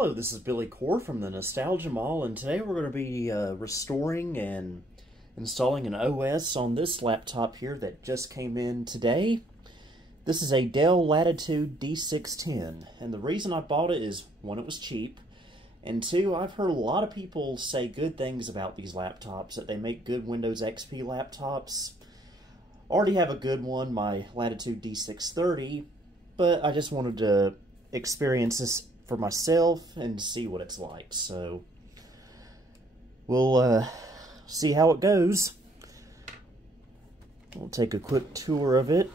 Hello, this is Billy Core from the Nostalgia Mall, and today we're going to be restoring and installing an OS on this laptop here that just came in today. This is a Dell Latitude D610, and the reason I bought it is, one, it was cheap, and two, I've heard a lot of people say good things about these laptops, that they make good Windows XP laptops. Already have a good one, my Latitude D630, but I just wanted to experience this for myself and see what it's like. So we'll see how it goes. We'll take a quick tour of it.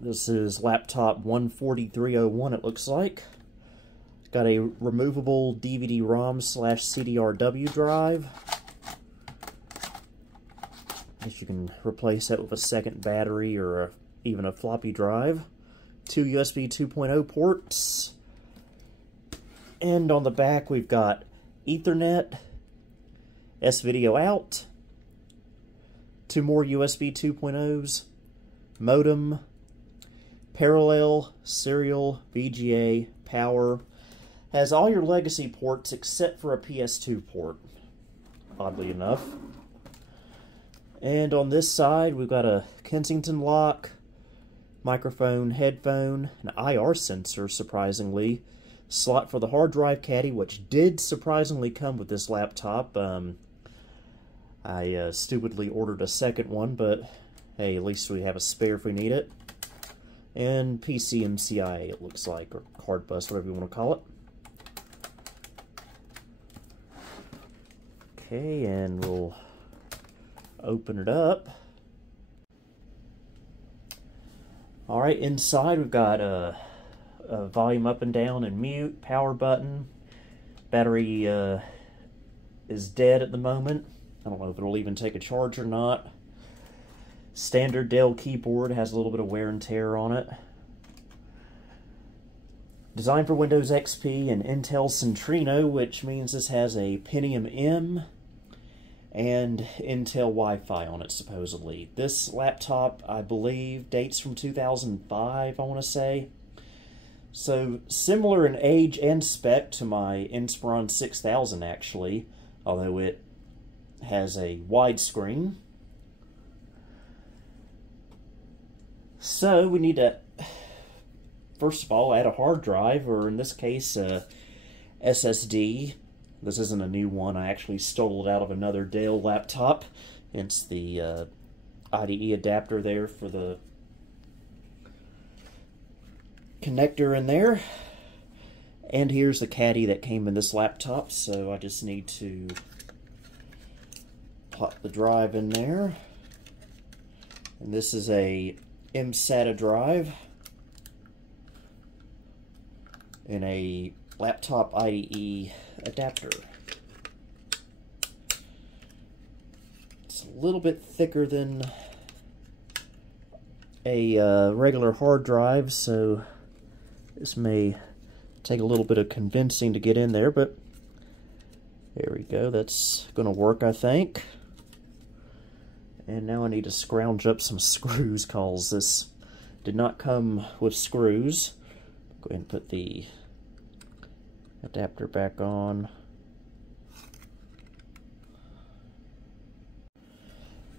This is laptop 14301, it looks like. Got a removable DVD-ROM / CDRW drive. I guess you can replace that with a second battery or even a floppy drive. 2 USB 2.0 ports. And on the back we've got Ethernet, S-Video out, 2 more USB 2.0s, modem, parallel, serial, VGA, power. Has all your legacy ports except for a PS2 port, oddly enough. And on this side we've got a Kensington lock, microphone, headphone, an IR sensor, surprisingly, slot for the hard drive caddy, which did surprisingly come with this laptop. I stupidly ordered a second one, but hey, at least we have a spare if we need it. And PCMCIA, it looks like, or card bus, whatever you want to call it. Okay, and we'll open it up. Alright, inside we've got a volume up and down and mute, power button. Battery is dead at the moment. I don't know if it'll even take a charge or not. Standard Dell keyboard, has a little bit of wear and tear on it. Designed for Windows XP and Intel Centrino, which means this has a Pentium M and Intel Wi-Fi on it, supposedly. This laptop, I believe, dates from 2005, I want to say. So, similar in age and spec to my Inspiron 6000, actually, although it has a widescreen. So, we need to, first of all, add a hard drive, or in this case, a SSD. This isn't a new one. I actually stole it out of another Dell laptop. It's the IDE adapter there for the connector in there. And here's the caddy that came in this laptop, so I just need to plop the drive in there. And this is a mSATA drive and a laptop IDE adapter. It's a little bit thicker than a regular hard drive, so this may take a little bit of convincing to get in there, but there we go. That's going to work, I think. And now I need to scrounge up some screws, because this did not come with screws. Go ahead and put the adapter back on.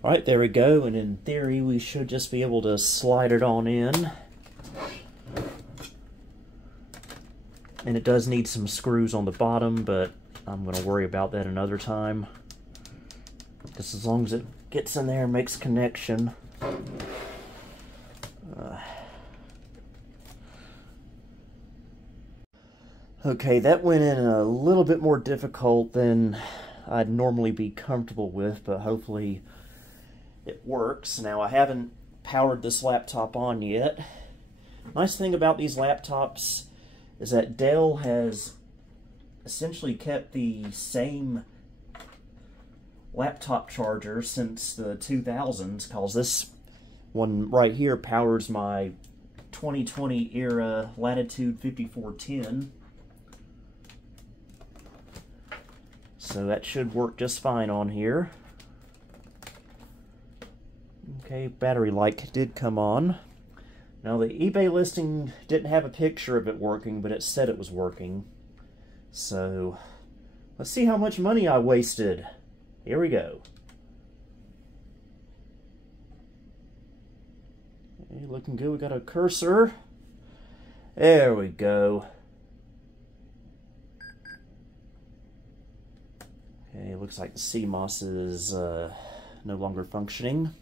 Alright, there we go, and in theory we should just be able to slide it on in. And it does need some screws on the bottom, but I'm going to worry about that another time. Just as long as it gets in there and makes connection. Okay, that went in a little bit more difficult than I'd normally be comfortable with, but hopefully it works. Now, I haven't powered this laptop on yet. Nice thing about these laptops is that Dell has essentially kept the same laptop charger since the 2000s, because this one right here powers my 2020 era Latitude 5410. So that should work just fine on here. Okay, battery light did come on. Now the eBay listing didn't have a picture of it working, but it said it was working. So let's see how much money I wasted. Here we go. Okay, looking good. We got a cursor. There we go. Okay, it looks like the CMOS is no longer functioning.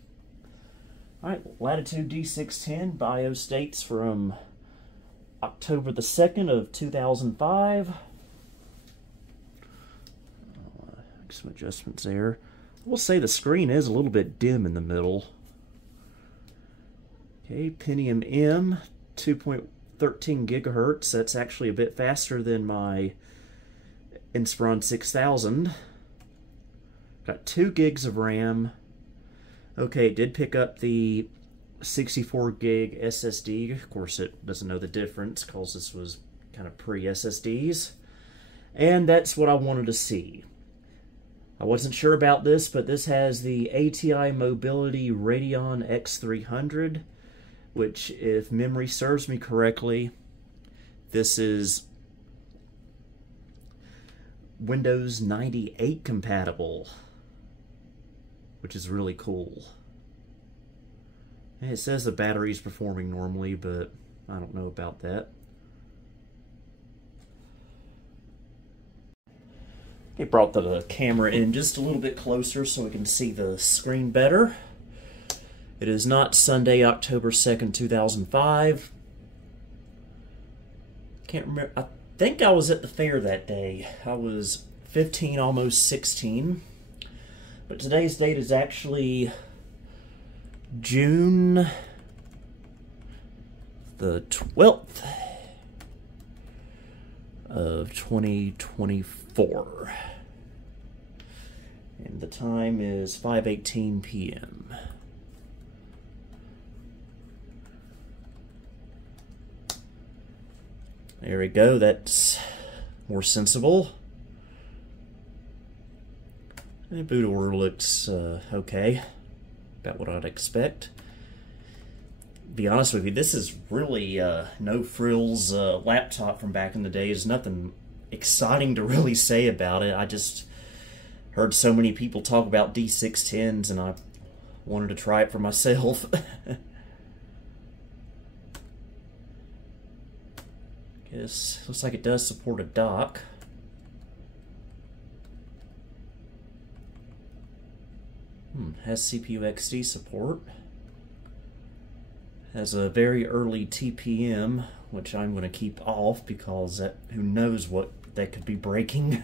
Alright, Latitude D610 BIOS dates from October the 2nd of 2005. Make some adjustments there. I will say the screen is a little bit dim in the middle. Okay, Pentium M, 2.13 gigahertz. That's actually a bit faster than my Inspiron 6000. Got 2 gigs of RAM. Okay, it did pick up the 64 gig SSD. Of course, it doesn't know the difference because this was kind of pre-SSDs. And that's what I wanted to see. I wasn't sure about this, but this has the ATI Mobility Radeon X300, which, if memory serves me correctly, this is Windows 98 compatible, which is really cool. And it says the battery is performing normally, but I don't know about that. It brought the camera in just a little bit closer so we can see the screen better. It is not Sunday, October 2nd, 2005. Can't remember. I think I was at the fair that day. I was 15, almost 16. But today's date is actually June the 12th of 2024. And the time is 5:18 p.m. There we go, that's more sensible. The boot order looks okay, about what I'd expect. Be honest with you, this is really no frills laptop from back in the day. There's nothing exciting to really say about it. I just heard so many people talk about D610s and I wanted to try it for myself. Guess looks like it does support a dock. Has CPU XD support. Has a very early TPM, which I'm going to keep off because that, who knows what that could be breaking.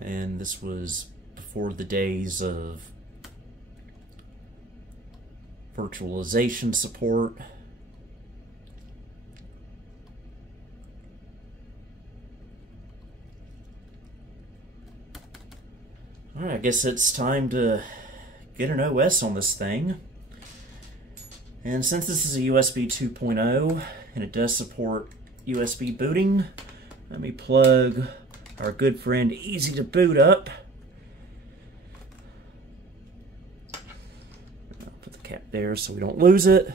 And this was before the days of virtualization support. Alright, I guess it's time to get an OS on this thing. And since this is a USB 2.0 and it does support USB booting, let me plug our good friend Easy to Boot up. I'll put the cap there so we don't lose it.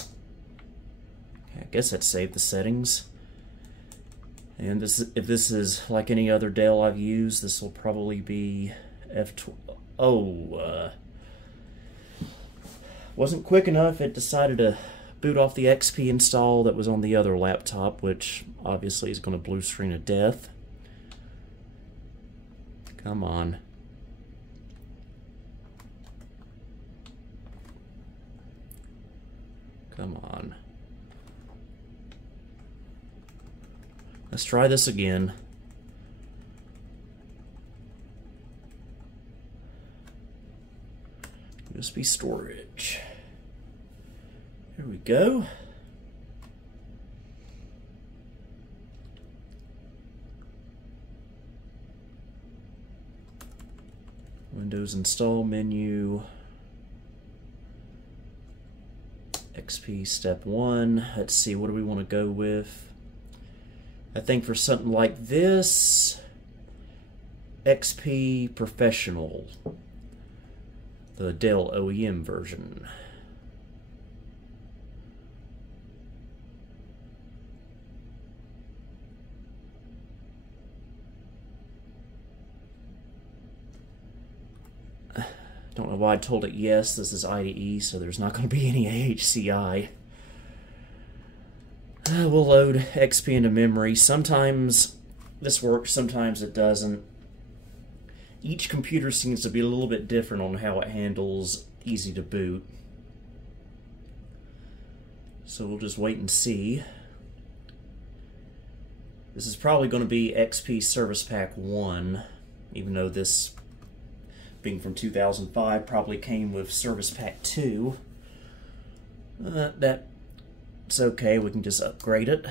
Okay, I guess that saved the settings. And this, if this is like any other Dell I've used, this will probably be F12. Oh, wasn't quick enough. It decided to boot off the XP install that was on the other laptop, which obviously is going to blue screen to death. Come on. Come on. Let's try this again. USB storage. Here we go. Windows install menu. XP step 1. Let's see, what do we want to go with? I think for something like this, XP Professional, the Dell OEM version. Don't know why I told it yes. This is IDE, so there's not going to be any AHCI. We'll load XP into memory. Sometimes this works, sometimes it doesn't. Each computer seems to be a little bit different on how it handles easy to boot. So we'll just wait and see. This is probably going to be XP Service Pack 1, even though this, being from 2005, probably came with Service Pack 2. That's okay, we can just upgrade it.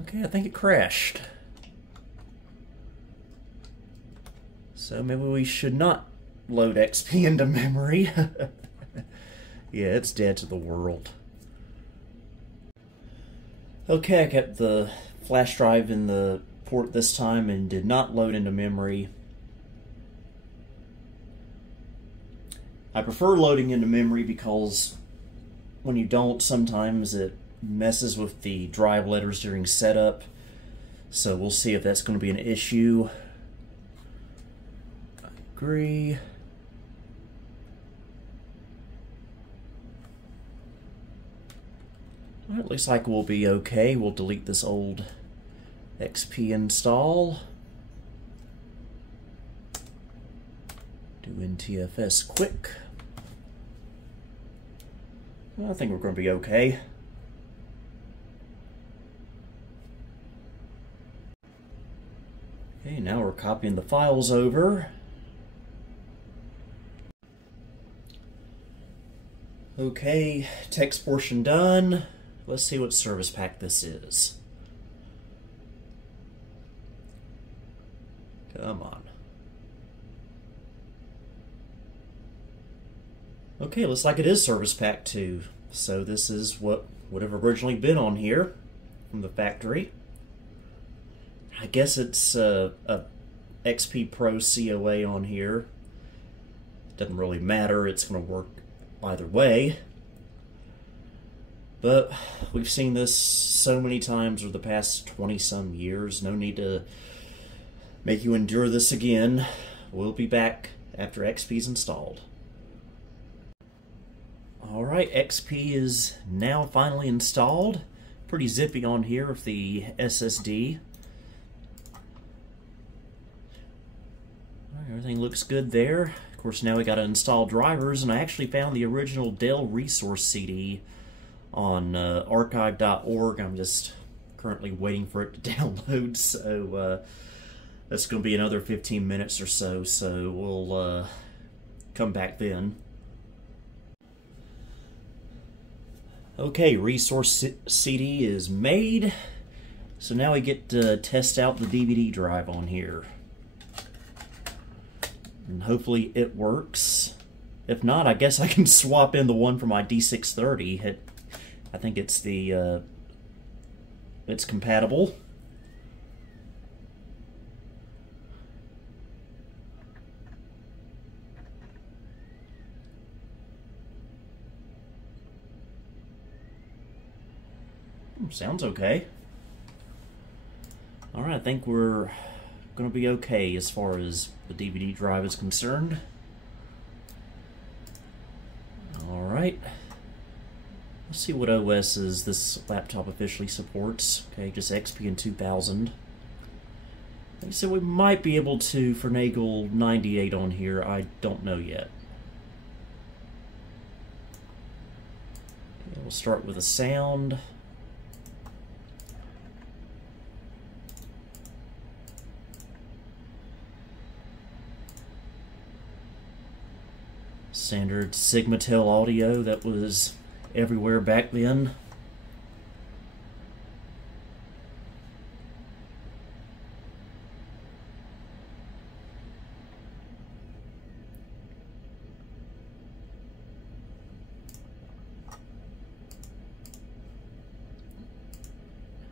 Okay, I think it crashed. So maybe we should not load XP into memory. Yeah, it's dead to the world. Okay, I kept the flash drive in the port this time and did not load into memory. I prefer loading into memory because when you don't, sometimes it messes with the drive letters during setup. So we'll see if that's going to be an issue. I agree. Well, it looks like we'll be okay. We'll delete this old XP install. Do NTFS quick. Well, I think we're going to be okay. Okay, now we're copying the files over. Okay, text portion done. Let's see what service pack this is. Come on. Okay, looks like it is service pack 2. So this is what would have originally been on here from the factory. I guess it's a XP Pro COA on here. Doesn't really matter, it's going to work either way. But we've seen this so many times over the past 20-some years. No need to make you endure this again. We'll be back after XP's installed. Alright, XP is now finally installed. Pretty zippy on here with the SSD. Everything looks good there. Of course, now we got to install drivers, and I actually found the original Dell resource CD on archive.org. I'm just currently waiting for it to download, so that's going to be another 15 minutes or so, so we'll come back then. Okay, resource CD is made, so now we get to test out the DVD drive on here. And hopefully it works. If not, I guess I can swap in the one from my D630. I think it's the it's compatible. Sounds okay. Alright, I think we're going to be okay as far as the DVD drive is concerned. Alright. Let's see what OSs this laptop officially supports. Okay, just XP in 2000. Like I said, we might be able to finagle 98 on here. I don't know yet. Okay, we'll start with a sound. Standard Sigmatel audio that was everywhere back then.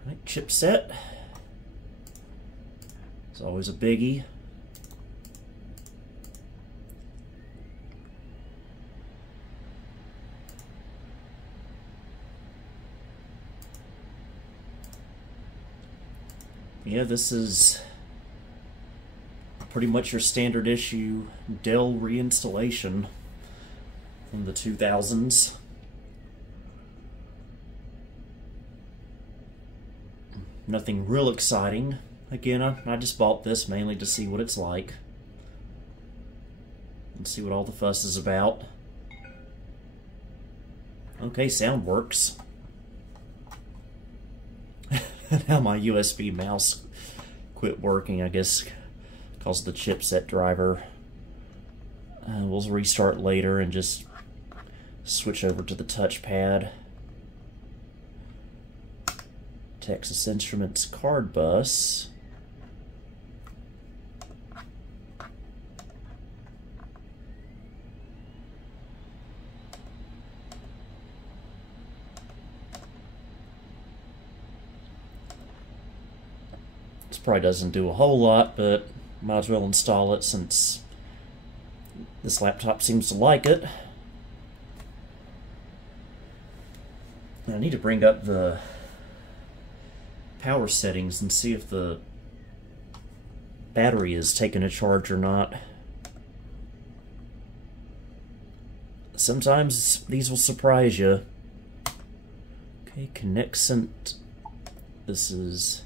Right, chipset. It's always a biggie. Yeah, this is pretty much your standard issue Dell reinstallation from the 2000s. Nothing real exciting. Again, I just bought this mainly to see what it's like and see what all the fuss is about. Okay, sound works. Now my USB mouse quit working, I guess because of the chipset driver. We'll restart later and just switch over to the touchpad. Texas Instruments card bus. This probably doesn't do a whole lot, but might as well install it since this laptop seems to like it. I need to bring up the power settings and see if the battery is taking a charge or not. Sometimes these will surprise you. Okay, Connexent. This is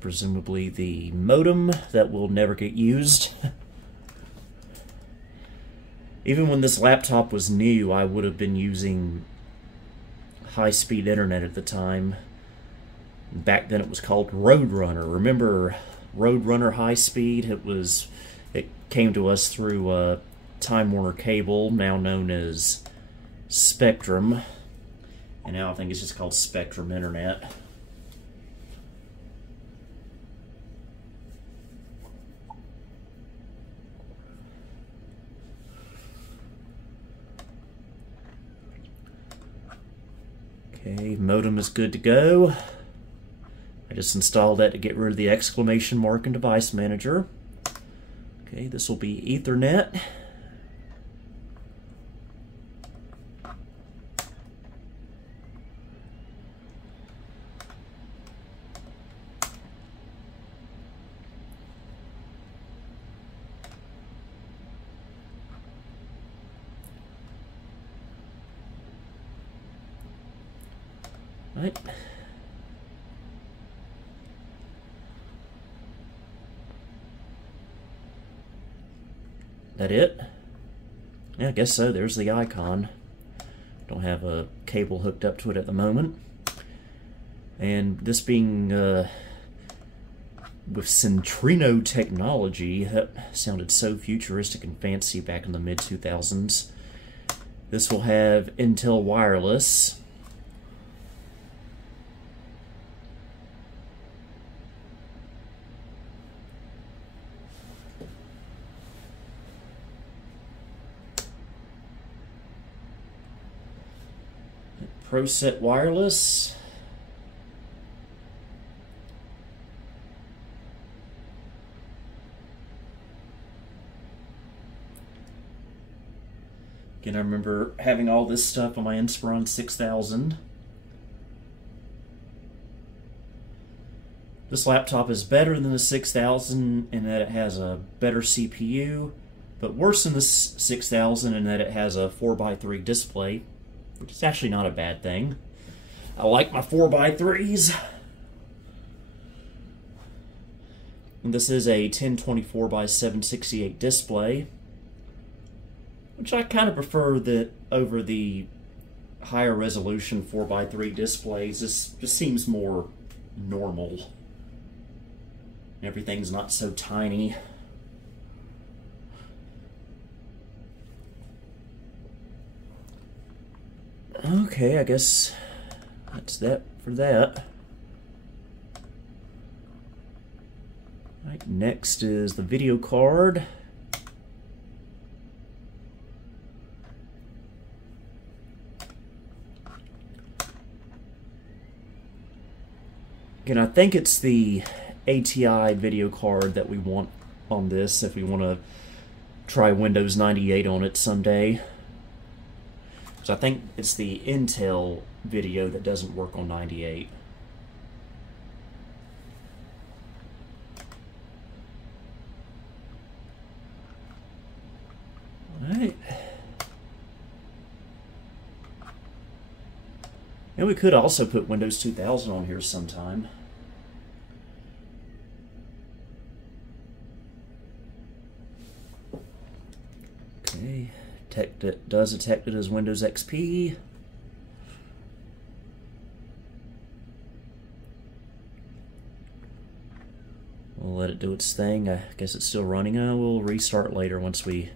presumably the modem that will never get used. Even when this laptop was new, I would have been using high-speed internet at the time. Back then it was called Roadrunner. Remember Roadrunner High Speed? It came to us through Time Warner Cable, now known as Spectrum. And now I think it's just called Spectrum Internet. Okay, modem is good to go. I just installed that to get rid of the exclamation mark in Device Manager. Okay, this will be Ethernet. Right. That it? Yeah, I guess so. There's the icon. Don't have a cable hooked up to it at the moment. And this being with Centrino technology, that sounded so futuristic and fancy back in the mid-2000s. This will have Intel wireless. ProSet wireless. Again, I remember having all this stuff on my Inspiron 6000. This laptop is better than the 6000 in that it has a better CPU, but worse than the 6000 in that it has a 4x3 display, which is actually not a bad thing. I like my 4x3s. And this is a 1024 by 768 display, which I kind of prefer that over the higher resolution 4x3 displays. This just seems more normal. Everything's not so tiny. Okay, I guess that's that for that. Right, next is the video card. Again, I think it's the ATI video card that we want on this if we want to try Windows 98 on it someday. So I think it's the Intel video that doesn't work on 98. And we could also put Windows 2000 on here sometime. Okay, does detect it as Windows XP. We'll let it do its thing. I guess it's still running. We'll restart later once we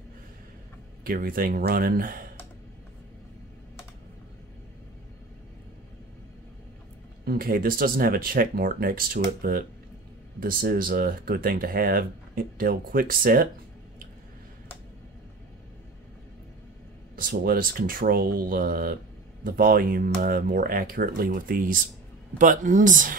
get everything running. Okay, this doesn't have a check mark next to it, but this is a good thing to have. Dell Quick Set. This will let us control the volume more accurately with these buttons.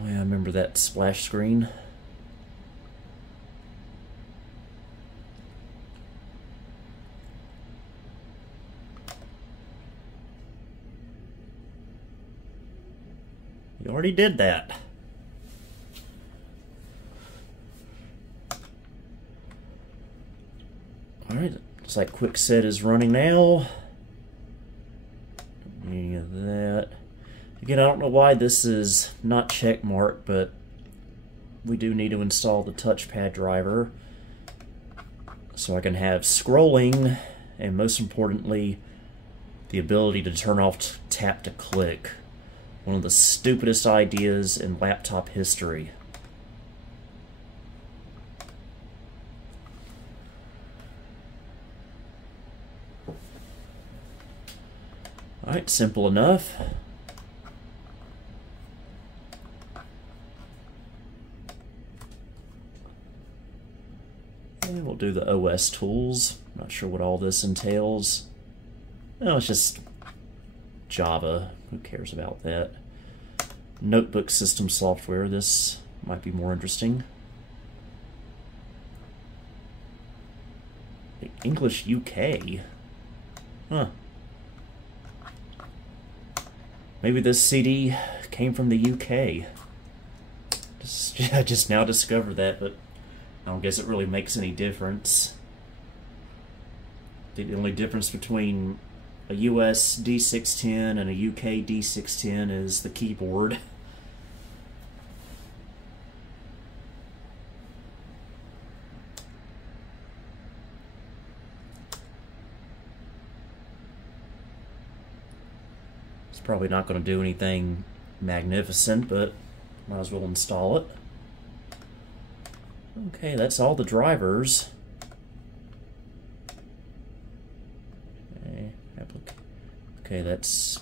Oh yeah, I remember that splash screen. You already did that. Alright, looks like Quick Set is running now. Any of that. Again, I don't know why this is not check marked, but we do need to install the touchpad driver so I can have scrolling and, most importantly, the ability to turn off tap to click. One of the stupidest ideas in laptop history. Alright, simple enough. And we'll do the OS tools. Not sure what all this entails. No, it's just Java. Who cares about that? Notebook system software. This might be more interesting. English UK? Huh. Maybe this CD came from the UK. I just now discovered that, but I don't guess it really makes any difference. The only difference between a US D610 and a UK D610 is the keyboard. It's probably not going to do anything magnificent, but might as well install it. Okay, that's all the drivers. Okay, that's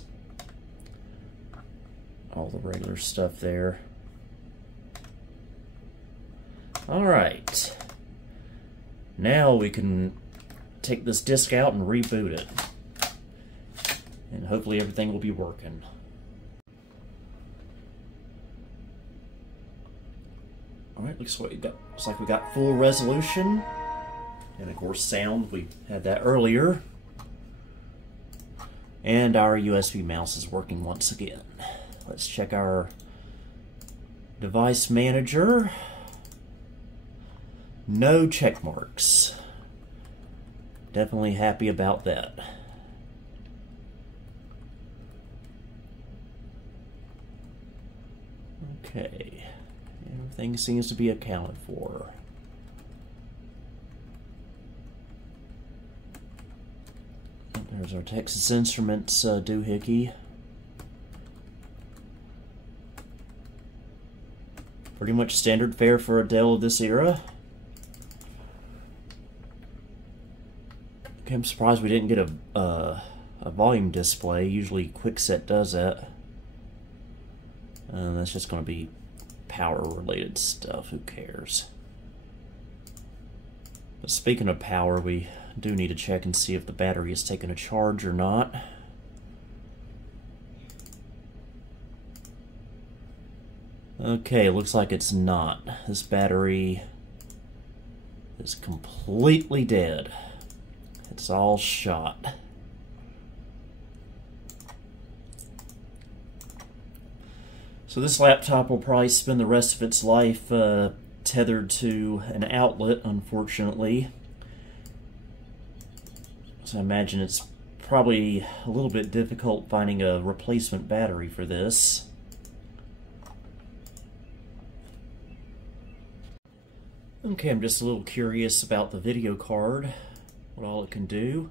all the regular stuff there. Alright. Now we can take this disk out and reboot it. And hopefully everything will be working. Alright, looks like we got full resolution. And of course sound, we had that earlier. And our USB mouse is working once again. Let's check our device manager. No check marks. Definitely happy about that. Okay, everything seems to be accounted for. There's our Texas Instruments doohickey. Pretty much standard fare for a Dell of this era. Okay, I'm surprised we didn't get a volume display. Usually Quick Set does that. That's just going to be power related stuff. Who cares? But speaking of power, we do need to check and see if the battery is taking a charge or not. Okay, looks like it's not. This battery is completely dead. It's all shot. So this laptop will probably spend the rest of its life tethered to an outlet, unfortunately. So I imagine it's probably a little bit difficult finding a replacement battery for this. Okay, I'm just a little curious about the video card, what all it can do.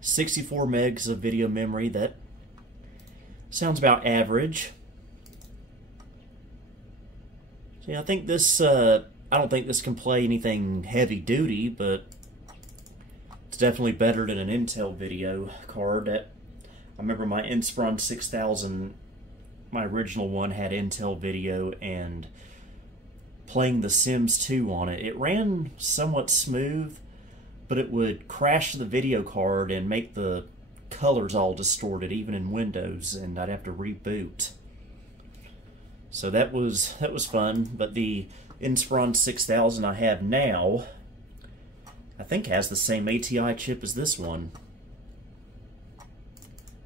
64 megs of video memory, that sounds about average. So yeah, I think this, I don't think this can play anything heavy duty, but it's definitely better than an Intel video card. I remember my Inspiron 6000, my original one, had Intel video, and playing The Sims 2 on it, it ran somewhat smooth, but it would crash the video card and make the colors all distorted, even in Windows, and I'd have to reboot. So that was fun. But the Inspiron 6000 I have now, I think has the same ATI chip as this one.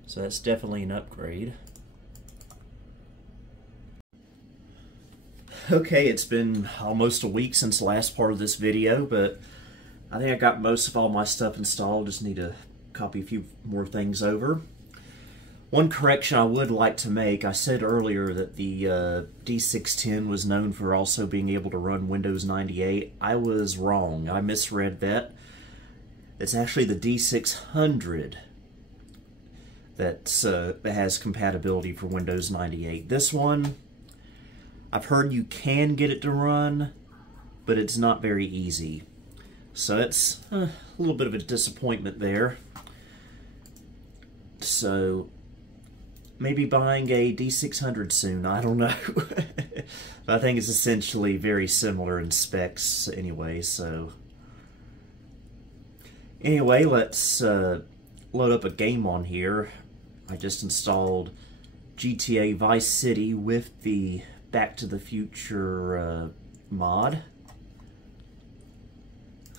So that's definitely an upgrade. Okay, it's been almost a week since the last part of this video, but I think I got most of all my stuff installed. Just need to copy a few more things over. One correction I would like to make: I said earlier that the D610 was known for also being able to run Windows 98. I was wrong. I misread that. It's actually the D600 that has compatibility for Windows 98. This one, I've heard you can get it to run, but it's not very easy. So it's a little bit of a disappointment there. So maybe buying a D600 soon, I don't know. But I think it's essentially very similar in specs anyway, so. Anyway, let's load up a game on here. I just installed GTA Vice City with the Back to the Future mod.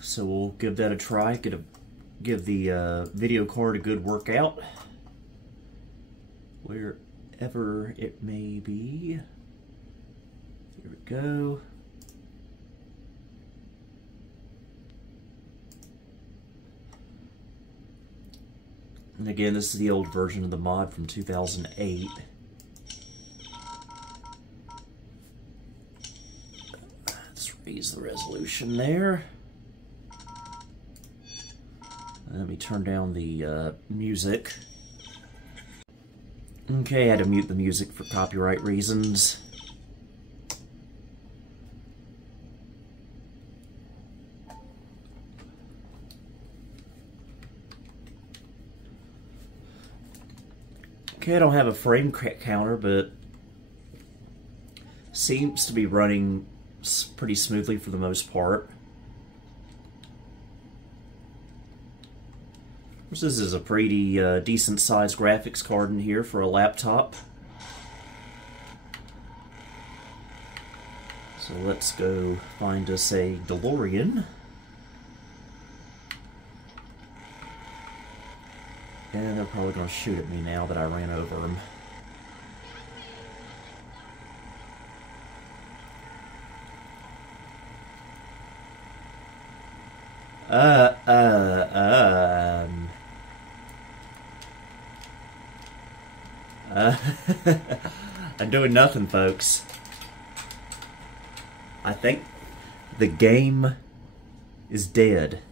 So we'll give that a try, give the video card a good workout, wherever it may be. Here we go. And again, this is the old version of the mod from 2008. Let's raise the resolution there. Let me turn down the music. Okay, I had to mute the music for copyright reasons. Okay, I don't have a frame counter, but seems to be running pretty smoothly for the most part. This is a pretty decent sized graphics card in here for a laptop. So let's go find us a DeLorean. And they're probably going to shoot at me now that I ran over them. I'm doing nothing, folks. I think the game is dead.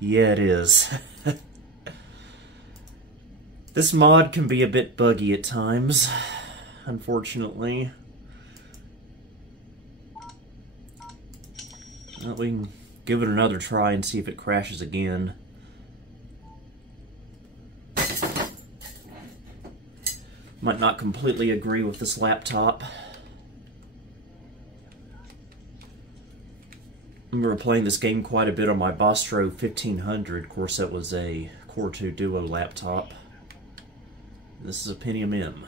Yeah, it is. This mod can be a bit buggy at times, unfortunately. Well, we can give it another try and see if it crashes again. Might not completely agree with this laptop. I remember playing this game quite a bit on my Bostro 1500. Of course, that was a Core 2 Duo laptop. This is a Pentium M.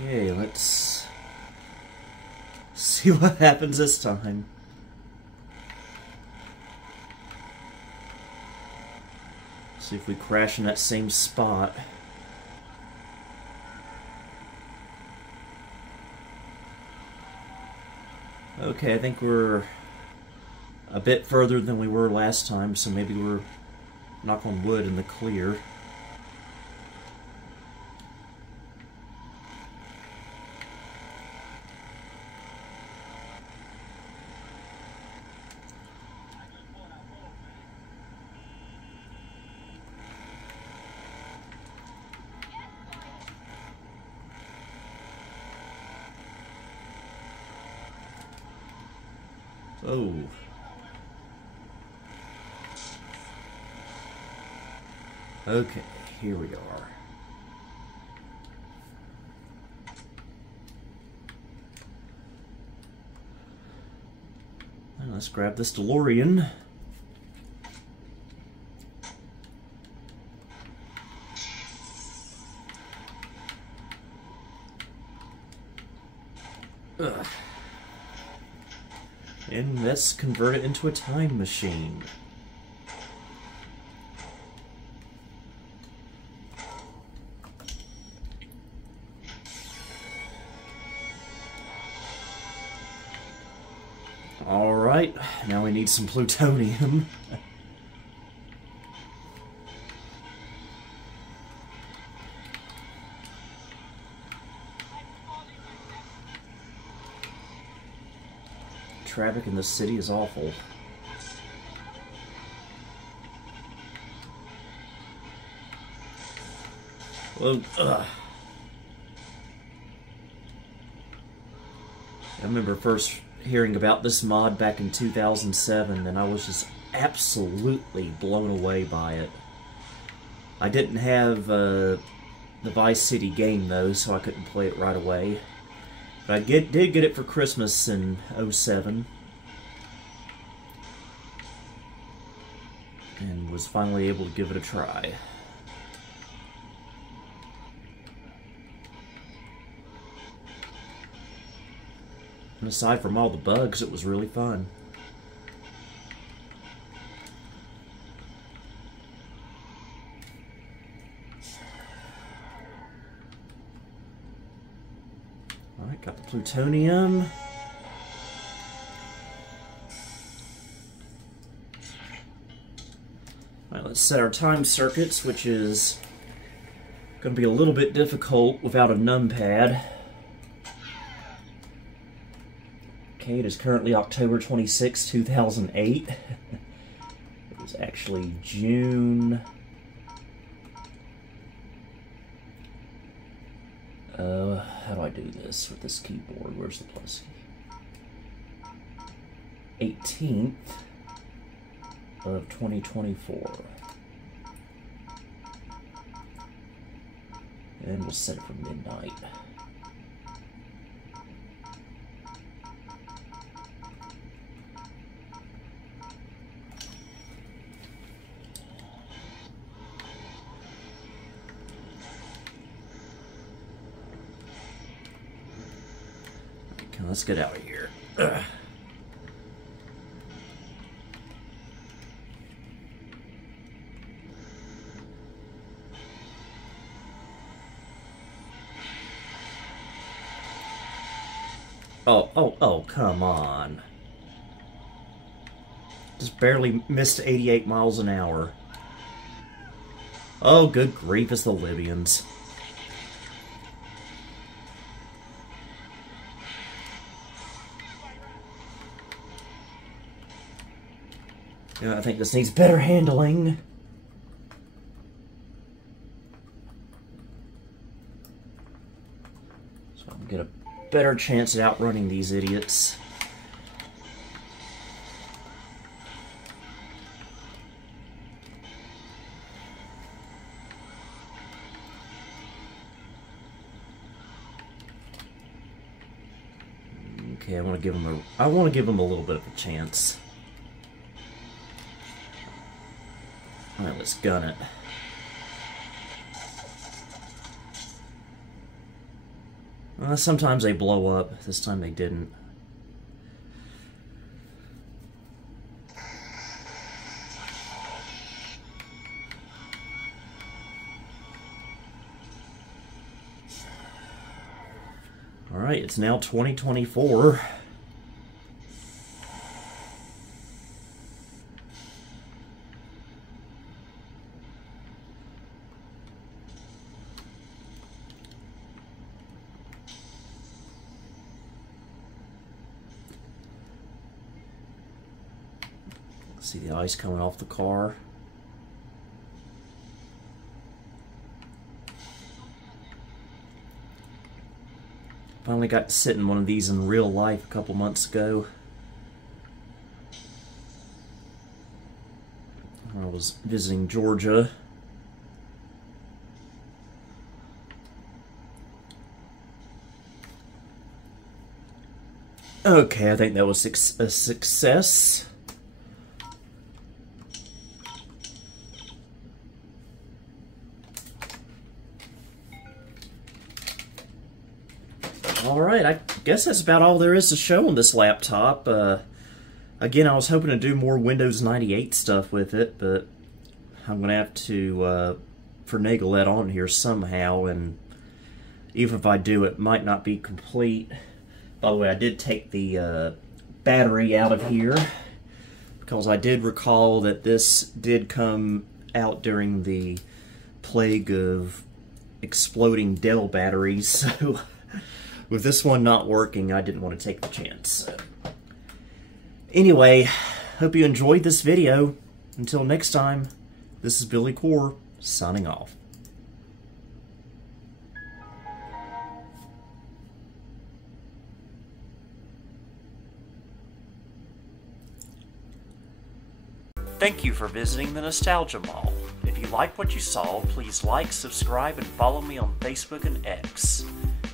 Okay, let's see what happens this time. See if we crash in that same spot. Okay, I think we're a bit further than we were last time, so maybe we're, knock on wood, in the clear. Oh. Okay, here we are. And let's grab this DeLorean. Ugh. And let's convert it into a time machine. Alright, now we need some plutonium. Traffic in the city is awful. Well, I remember first hearing about this mod back in 2007, and I was just absolutely blown away by it. I didn't have the Vice City game, though, so I couldn't play it right away. But I did get it for Christmas in 07. And was finally able to give it a try. And aside from all the bugs, it was really fun. Alright, got the plutonium. Alright, let's set our time circuits, which is going to be a little bit difficult without a numpad. Okay, it is currently October 26, 2008. It was actually June... how do I do this with this keyboard? Where's the plus key? 18th of 2024. And we'll set it for midnight. Let's get out of here. Ugh. Oh, come on. Just barely missed 88 miles an hour. Oh, good grief, it's the Libyans. Yeah, I think this needs better handling. So I can get a better chance at outrunning these idiots. Okay, I want to give them a little bit of a chance. Alright, let's gun it. Sometimes they blow up. This time they didn't. Alright, it's now 2024. See the ice coming off the car. Finally got to sit in one of these in real life a couple months ago. I was visiting Georgia. Okay, I think that was a success. Alright, I guess that's about all there is to show on this laptop. Again, I was hoping to do more Windows 98 stuff with it, but I'm going to have to finagle that on here somehow, and even if I do, it might not be complete. By the way, I did take the battery out of here, because I did recall that this did come out during the plague of exploding Dell batteries, so with this one not working, I didn't want to take the chance. Anyway, hope you enjoyed this video. Until next time, this is Billy Core, signing off. Thank you for visiting the Nostalgia Mall. If you liked what you saw, please like, subscribe, and follow me on Facebook and X.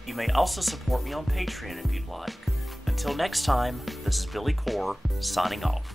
You may also support me on Patreon if you'd like. Until next time, this is Billy Core, signing off.